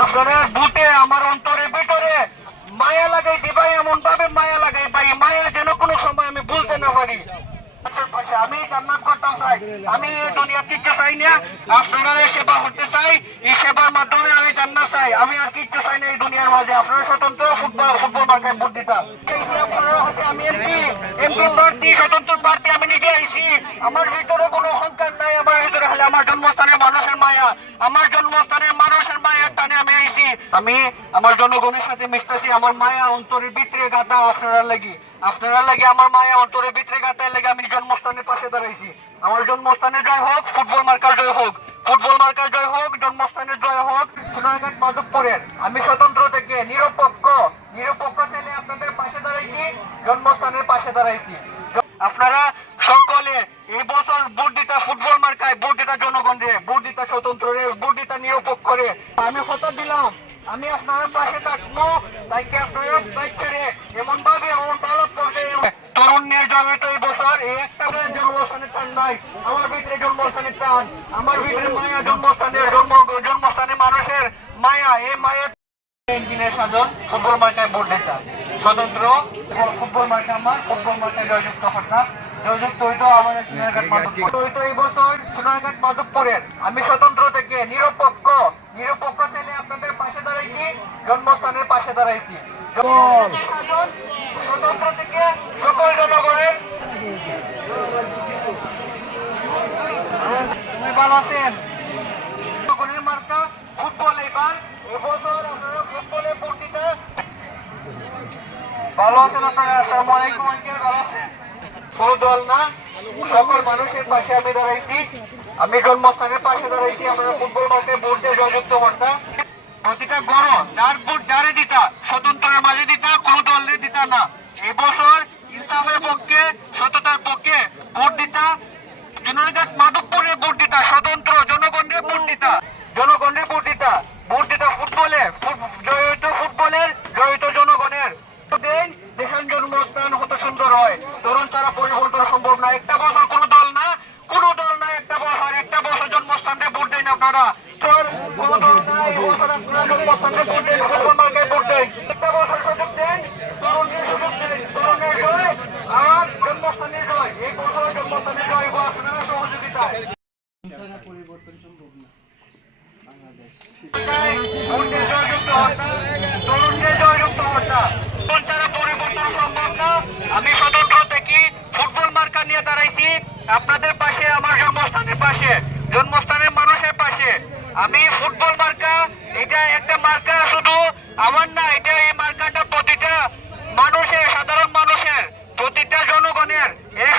আপনারা বুটে আমার অন্তরে ভিতরে মায়া লাগাই দিবাই এমন ভাবে মায়া লাগাই পাই মায়া যেন কোনো সময় আমি ভুলতে না পারি। আমি স্বতন্ত্র ফুটবল ফুটবল হচ্ছে আমি স্বতন্ত্র আমি নিজে আইছি। আমার ভিতরে কোনো অহংকার নাই। আমার ভিতরে হলে আমার জন্মস্থানের মানুষের মায়া। আমার জন্মস্থানের আমি আমার জনগণের সাথে মিশতেছি, আমার মায়া অন্তরের ভিতরে গাদা আপনারা লাগি। আপনারা লাগে আমার মায়া অন্তরের ভিতরে গাদা লাগে আমি জন্মস্থানের পাশে দাঁড়াইছি। আমার জন্মস্থানে জয় হোক, ফুটবল মার্কার জয় হোক। ফুটবল মার্কার জয় হোক, জন্মস্থানের জয় হোক সোনারঘাট মাধবপুরের। আমি স্বতন্ত্র থেকে, নিরপেক্ষ নিরপেক্ষ ছেলে আপনাদের পাশে দাঁড়াইছি, জন্মস্থানের পাশে দাঁড়াইছি। আপনারা সকলে এই বছর দিতা ফুটবল মার্কায় দিতা জনগণ রে দিতা স্বতন্ত্র রে দিতা নিরপেক্ষ রে। আমি কথা দিলাম। আমি আপনার পাশে থাকব। তাইকে আপনারা রে। এমন ভাবে এমন করবে জমিতে এই বছর এই একটা জন্মস্থানের টান নাই। আমার ভিতরে জন্মস্থানের টান আমার ভিতরে মায়া জন্মস্থানের জন্ম মানুষের মায়া। এই মায়ের ফুটবল মার্কায় ভোট স্বতন্ত্র ফুটবল মার্কা আমার ফুটবল মার্কায় জয়যুক্ত হঠাৎ আমি স্বতন্ত্র থেকে নিরপেক্ষ নিরপেক্ষ জন্মস্থানের পাশে দাঁড়াইছি। স্বতন্ত্র থেকে সকল জনগণের আমি জন্মস্থানের পাশে দাঁড়াইছি আমরা ফুটবল মাঠে দিয়ে জয়যুক্ত করতাম প্রতিটা গণ যার ভোট যারে দিতা, স্বতন্ত্রের মাঝে দিতা, কোনো দলের দিতা না। এবছর ইনসাফের পক্ষে, সততার পক্ষে ভোট দিতা জুনারঘাট মাধবপুরে ভোট দিতা, স্বতন্ত্র জনগণের ভোট দিতা, জনগণের ভোট দিতা। ভোট দিতা ফুটবলে, ফুট- জয়িত ফুটবলের, জয়িত জনগণের। দেশের জন্মস্থান কত সুন্দর হয় তরুণ তারা পরিবর্তন সম্ভব না। একটা বছর কোনো দল না, কোনো দল না, একটা বছর একটা বছর জন্মস্থানে ভোট দল না আপনারা। পরিবর্তন সম্ভব না। আমি স্বতন্ত্র থেকে ফুটবল মার্কা নিয়ে দাঁড়াইছি। আপনাদের পাশে আমার জন্মস্থানের পাশে জন্মস্থানের মানুষের পাশে আমি ফুটবল মার্কা এটা একটা মার্কা শুধু আমার না, এটা এই মার্কাটা প্রতিটা মানুষের, সাধারণ মানুষের, প্রতিটা জনগণের। এই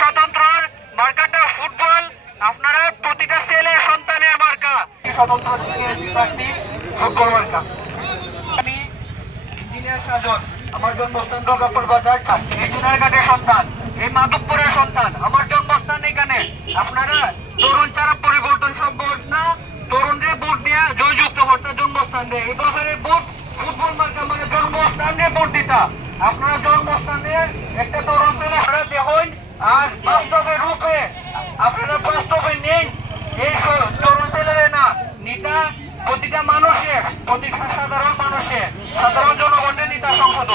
মার্কাটা ফুটবল, আপনারা প্রতিটা ছেলে সন্তানের মার্কা। স্বতন্ত্র মার্কা। সন্তান, এই মাধবপুরের সন্তান, আমার জন্মস্থান এখানে। আপনারা তরুণ ছাড়া পরিবর্তন সম্ভব না। তরুণদের ভোট দেওয়া জয়যুক্ত হত্যা জন্মস্থান দেয় দিতা। আপনারা জন্মস্থানে একটা তরুণ ছেলে আপনারা দেখুন আর বাস্তবে রূপে আপনারা বাস্তবে নেই এই তরুণ ছেলেরা না, নেতা প্রতিটা মানুষের, প্রতিটা সাধারণ মানুষের, সাধারণ জনগণের নেতা সংসদ